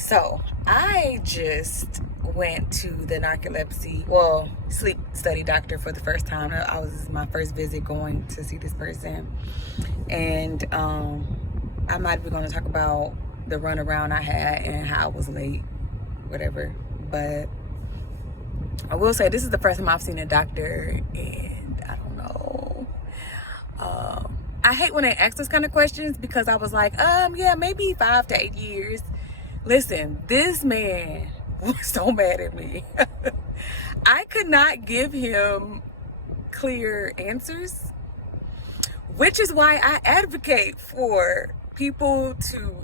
So I just went to the narcolepsy, sleep study doctor for the first time. This is my first visit going to see this person. And I might be going to talk about the runaround I had and how I was late, whatever. But I will say this is the first time I've seen a doctor, and I don't know. I hate when they ask those kind of questions because I was like, yeah, maybe 5 to 8 years. Listen, this man was so mad at me. I could not give him clear answers, which is why I advocate for people to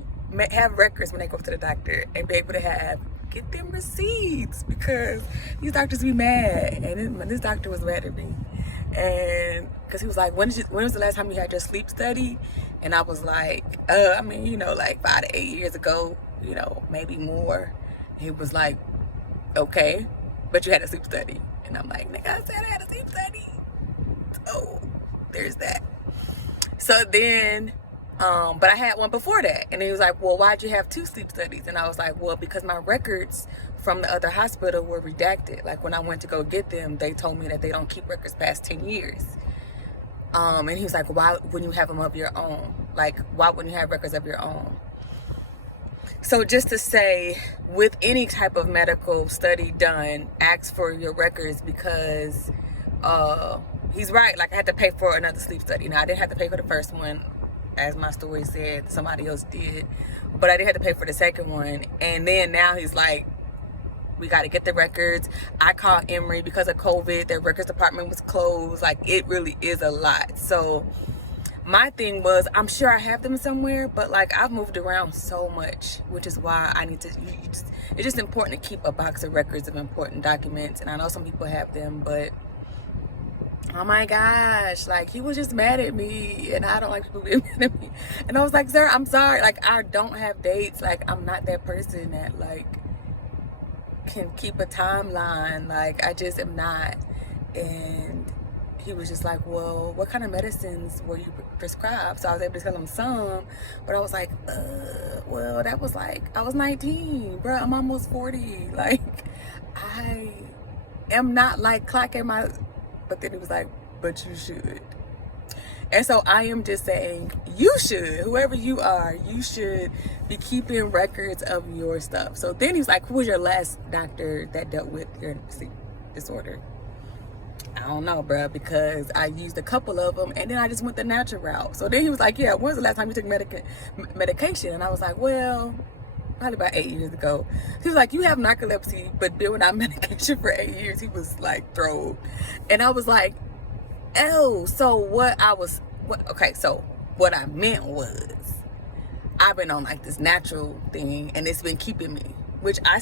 have records when they go to the doctor and be able to get them receipts, because these doctors be mad. And this doctor was mad at me, and because he was like, when was the last time you had your sleep study? And I was like, like 5 to 8 years ago, maybe more. He was like, okay, but you had a sleep study. And I'm like, nigga, I said I had a sleep study. So there's that. So then, but I had one before that. And he was like, well, why'd you have 2 sleep studies? And I was like, well, because my records from the other hospital were redacted. Like when I went to go get them, they told me that they don't keep records past 10 years. And he was like, why wouldn't you have them of your own? Like, why wouldn't you have records of your own? So just to say, with any type of medical study done, ask for your records, because he's right. Like, I had to pay for another sleep study. Now, I didn't have to pay for the first one, as my story said, somebody else did. But I did have to pay for the second one. And then now he's like, we got to get the records. I called Emory because of COVID. Their records department was closed. Like, it really is a lot. So my thing was, I'm sure I have them somewhere, but like, I've moved around so much, which is why I need to, it's just important to keep a box of records of important documents. And I know some people have them, but oh my gosh, like, he was just mad at me, and I don't like people being mad at me. And I was like, sir, I'm sorry. Like, I don't have dates. Like, I'm not that person that like can keep a timeline. Like, I just am not. And he was just like, well, what kind of medicines were you prescribed? So I was able to tell him some, but I was like, well, that was like, I was 19, bro. I'm almost 40. Like, I am not like clocking my, but then he was like, but you should. And so I am just saying, you should, whoever you are, you should be keeping records of your stuff. So then he's like, who was your last doctor that dealt with your sleep disorder? I don't know, bro, because I used a couple of them, and then I just went the natural route. So then he was like, yeah, when's the last time you took medication? And I was like, well, probably about 8 years ago. He was like, you have narcolepsy, but been without medication for 8 years. He was like, thrilled. And I was like, oh, so what I meant was, I've been on like this natural thing, and it's been keeping me, which I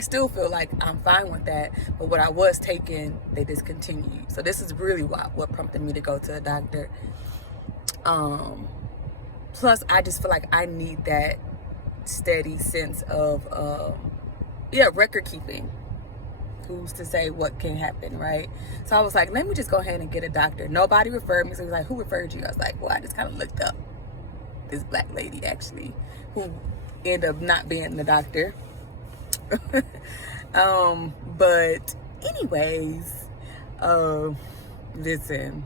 still feel like I'm fine with that. But what I was taking, they discontinued. So this is really what prompted me to go to a doctor. Plus, I just feel like I need that steady sense of record keeping. Who's to say what can happen, right? So I was like, let me just go ahead and get a doctor. Nobody referred me. So he was like, who referred you? I was like, well, I just kind of looked up this black lady, actually, who ended up not being the doctor. But anyways, listen,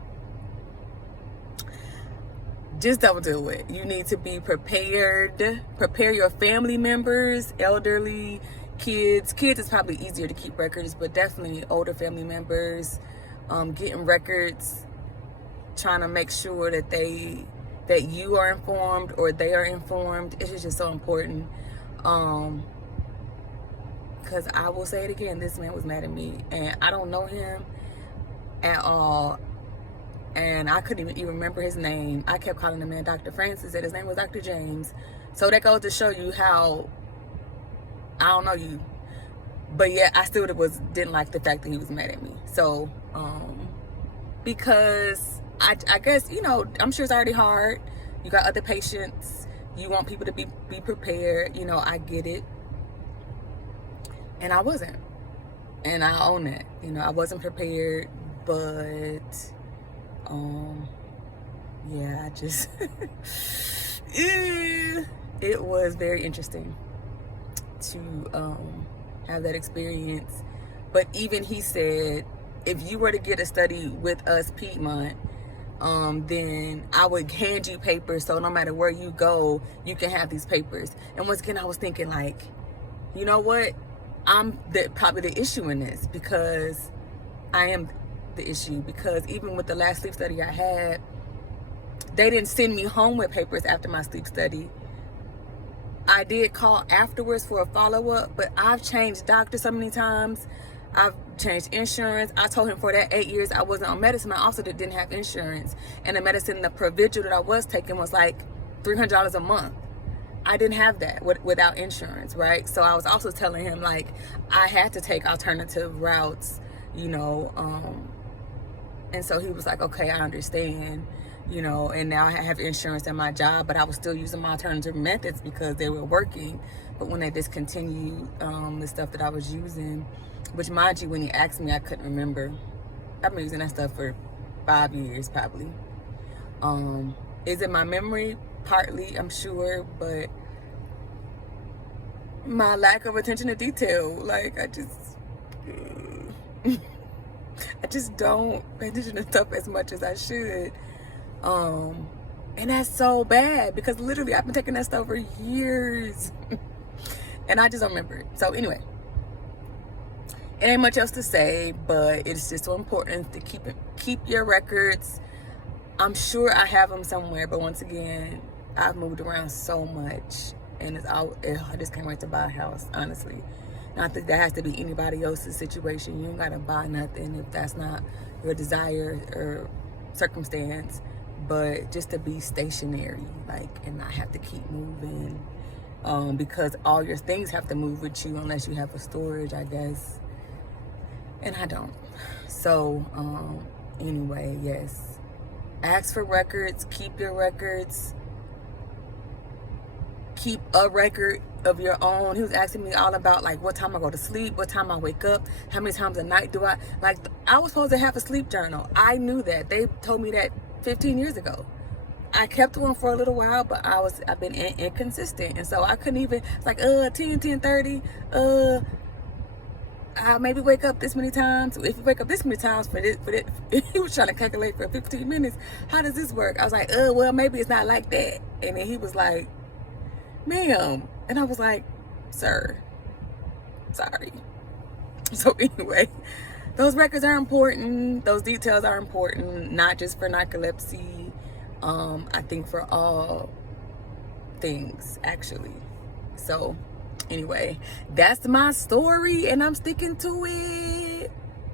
just don't do it. You need to be prepared. Prepare your family members, elderly, kids is probably easier to keep records, but definitely older family members, getting records, trying to make sure that you are informed or they are informed. It's just so important. Because I will say it again, this man was mad at me, and I don't know him at all, and I couldn't even remember his name. I kept calling the man Dr. Francis, and his name was Dr. James. So that goes to show you how I don't know you, but yeah, I still didn't like the fact that he was mad at me. So because I guess, I'm sure it's already hard. You got other patients, you want people to be prepared. I get it. And I wasn't. And I own it. I wasn't prepared, but yeah, I just it was very interesting. to have that experience. But even he said, if you were to get a study with us, Piedmont, then I would hand you papers, so no matter where you go, you can have these papers. And once again, I was thinking, like, you know what? I'm probably the issue in this, because I am the issue. Because even with the last sleep study I had, they didn't send me home with papers after my sleep study. I did call afterwards for a follow-up, but I've changed doctors so many times. I've changed insurance. I told him for that 8 years I wasn't on medicine. I also didn't have insurance. And the medicine, the Provigil that I was taking was like $300 a month. I didn't have that without insurance, right? So I was also telling him, like, I had to take alternative routes, you know. And so he was like, okay, I understand, you know. And now I have insurance in my job, but I was still using my alternative methods because they were working. But when they discontinued the stuff that I was using, which, mind you, when he asked me, I couldn't remember. I've been using that stuff for 5 years, probably. Is it my memory? Partly, I'm sure, but my lack of attention to detail. Like, I just don't pay attention to stuff as much as I should. And that's so bad, because literally I've been taking that stuff for years and I just don't remember it. So anyway, it ain't much else to say, but it's just so important to keep your records. I'm sure I have them somewhere, but once again, I've moved around so much, and I just can't wait to buy a house, honestly. Not that has to be anybody else's situation. You don't gotta buy nothing if that's not your desire or circumstance, but just to be stationary, like, and not have to keep moving, because all your things have to move with you unless you have a storage, I guess. And I don't. So anyway, yes, ask for records, keep your records, keep a record of your own. He was asking me all about, like, what time I go to sleep, what time I wake up, how many times a night do I, like, I was supposed to have a sleep journal. I knew that. They told me that 15 years ago. I kept one for a little while, but I've been inconsistent, and so I couldn't even, it's like 10:30, I'll maybe wake up this many times. If you wake up this many times for this, he was trying to calculate for 15 minutes. How does this work? I was like, well, maybe it's not like that. And then he was like, ma'am. And I was like, sir, sorry. So anyway, those records are important. Those details are important, not just for narcolepsy. I think for all things, actually. So anyway, that's my story, and I'm sticking to it.